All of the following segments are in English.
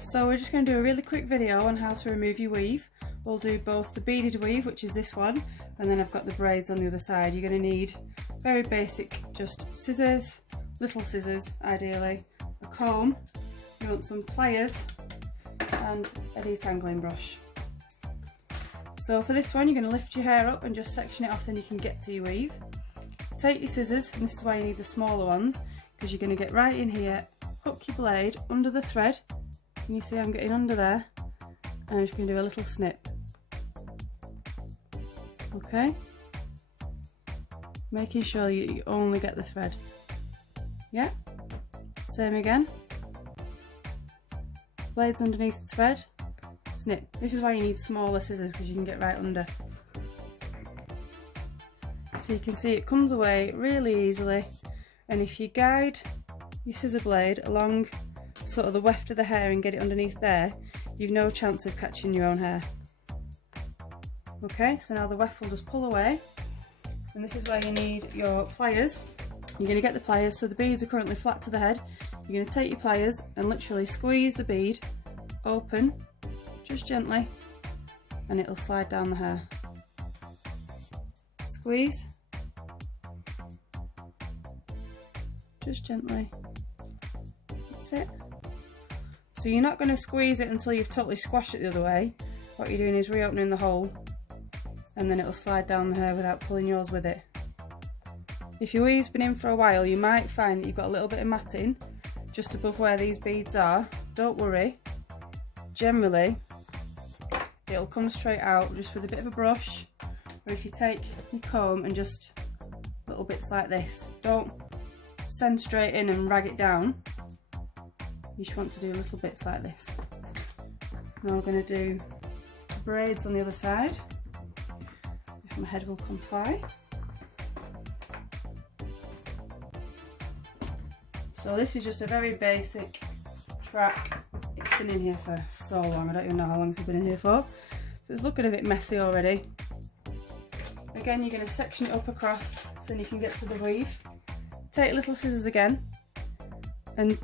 So we're just going to do a really quick video on how to remove your weave. We'll do both the beaded weave, which is this one, and then I've got the braids on the other side. You're going to need very basic, just scissors, little scissors ideally, a comb, you want some pliers and a detangling brush. So for this one you're going to lift your hair up and just section it off so you can get to your weave. Take your scissors, and this is why you need the smaller ones, because you're going to get right in here, hook your blade under the thread. Can you see I'm getting under there? And I'm just going to do a little snip. Okay? Making sure you only get the thread. Yeah? Same again. Blades underneath the thread. Snip. This is why you need smaller scissors, because you can get right under. So you can see it comes away really easily, and if you guide your scissor blade along sort of the weft of the hair and get it underneath there, you've no chance of catching your own hair. Okay, so now the weft will just pull away, and this is where you need your pliers. You're going to get the pliers, so the beads are currently flat to the head. You're going to take your pliers and literally squeeze the bead open, just gently, and it'll slide down the hair. Squeeze, just gently, that's it. So you're not going to squeeze it until you've totally squashed it the other way. What you're doing is reopening the hole, and then it'll slide down the hair without pulling yours with it. If your weave's been in for a while, you might find that you've got a little bit of matting just above where these beads are. Don't worry, generally it'll come straight out just with a bit of a brush, or if you take your comb and just little bits like this. Don't send straight in and rag it down. You just want to do little bits like this. Now we're going to do braids on the other side, if my head will comply. So this is just a very basic track. It's been in here for so long, I don't even know how long it's been in here for. So it's looking a bit messy already. Again, you're going to section it up across so you can get to the weave. Take little scissors again, and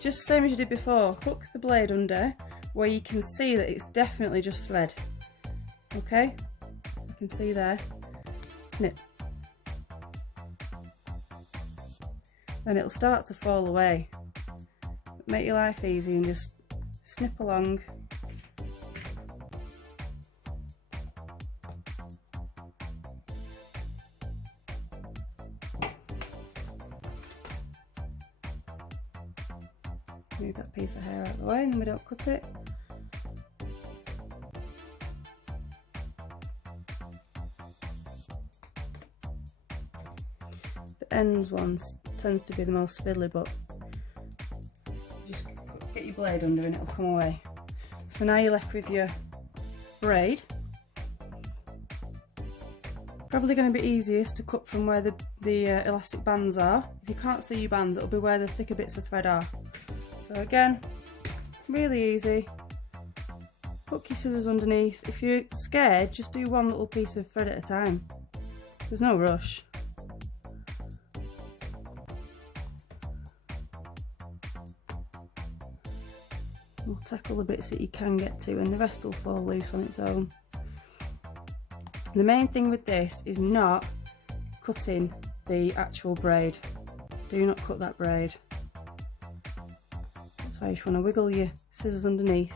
just same as you did before, hook the blade under where you can see that it's definitely just thread. Okay, you can see there, snip. Then it'll start to fall away. Make your life easy and just snip along. Move that piece of hair out of the way and then we don't cut it. The ends ones tends to be the most fiddly, but just get your blade under and it'll come away. So now you're left with your braid. Probably going to be easiest to cut from where the elastic bands are. If you can't see your bands, it'll be where the thicker bits of thread are. So again, really easy. Hook your scissors underneath. If you're scared, just do one little piece of thread at a time. There's no rush. We'll tackle the bits that you can get to, and the rest will fall loose on its own. The main thing with this is not cutting the actual braid. Do not cut that braid. That's why you just want to wiggle your scissors underneath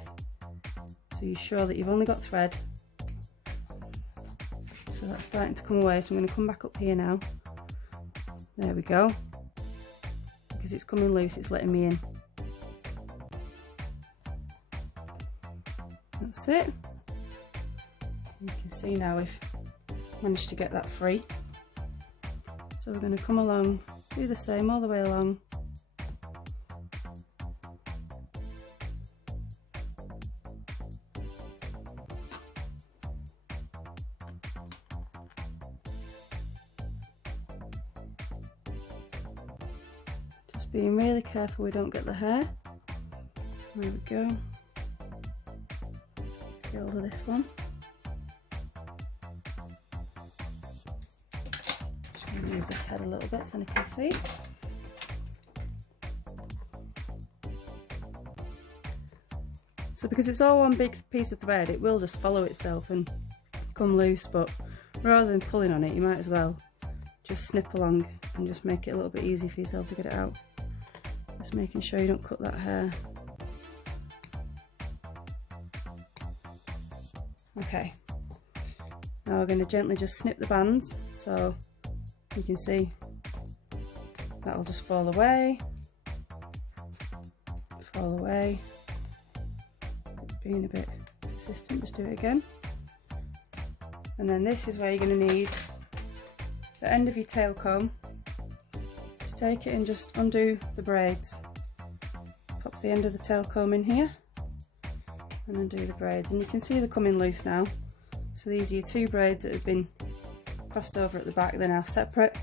so you're sure that you've only got thread. So that's starting to come away, so I'm going to come back up here now. There we go. Because it's coming loose, it's letting me in. That's it. You can see now we've managed to get that free. So we're going to come along, do the same all the way along. Just being really careful we don't get the hair. There we go. Get hold of this one. Just going to move this head a little bit so I can see. So because it's all one big piece of thread, it will just follow itself and come loose, but rather than pulling on it, you might as well just snip along and just make it a little bit easy for yourself to get it out. Just making sure you don't cut that hair. Okay, now we're going to gently just snip the bands, so you can see that'll just fall away, being a bit persistent, just do it again. And then this is where you're going to need the end of your tail comb. Just take it and just undo the braids. Pop the end of the tail comb in here and undo the braids, and you can see they're coming loose now. So these are your two braids that have been crossed over at the back, they're now separate,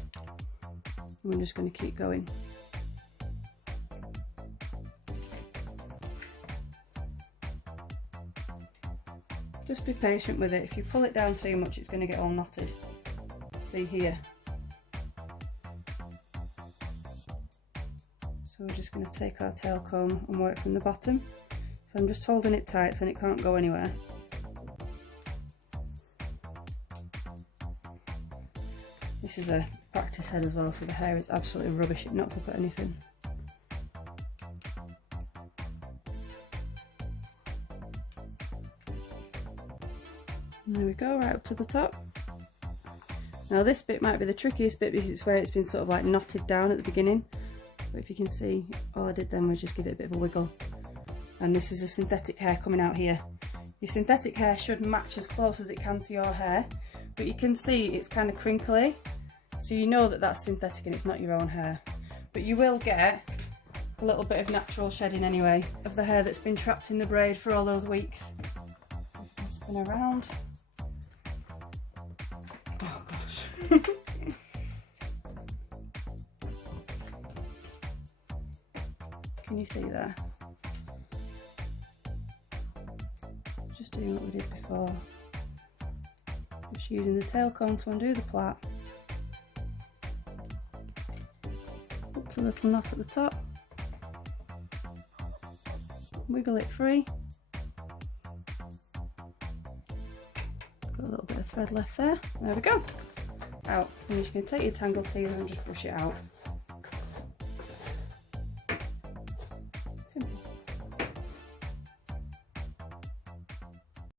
and we're just going to keep going. Just be patient with it. If you pull it down too much, it's going to get all knotted. See here. So we're just going to take our tail comb and work from the bottom. So I'm just holding it tight so it can't go anywhere. This is a practice head as well, so the hair is absolutely rubbish, it knocks up at anything. And there we go, right up to the top. Now this bit might be the trickiest bit because it's where it's been sort of like knotted down at the beginning. But if you can see, all I did then was just give it a bit of a wiggle. And this is a synthetic hair coming out here. Your synthetic hair should match as close as it can to your hair, but you can see it's kind of crinkly, so you know that that's synthetic and it's not your own hair. But you will get a little bit of natural shedding anyway of the hair that's been trapped in the braid for all those weeks. So you can spin around. Oh gosh. Can you see there? Just doing what we did before. Just using the tail comb to undo the plait. Up to the little knot at the top. Wiggle it free. Got a little bit of thread left there. There we go. Out. And you can take your tangle teaser and just brush it out.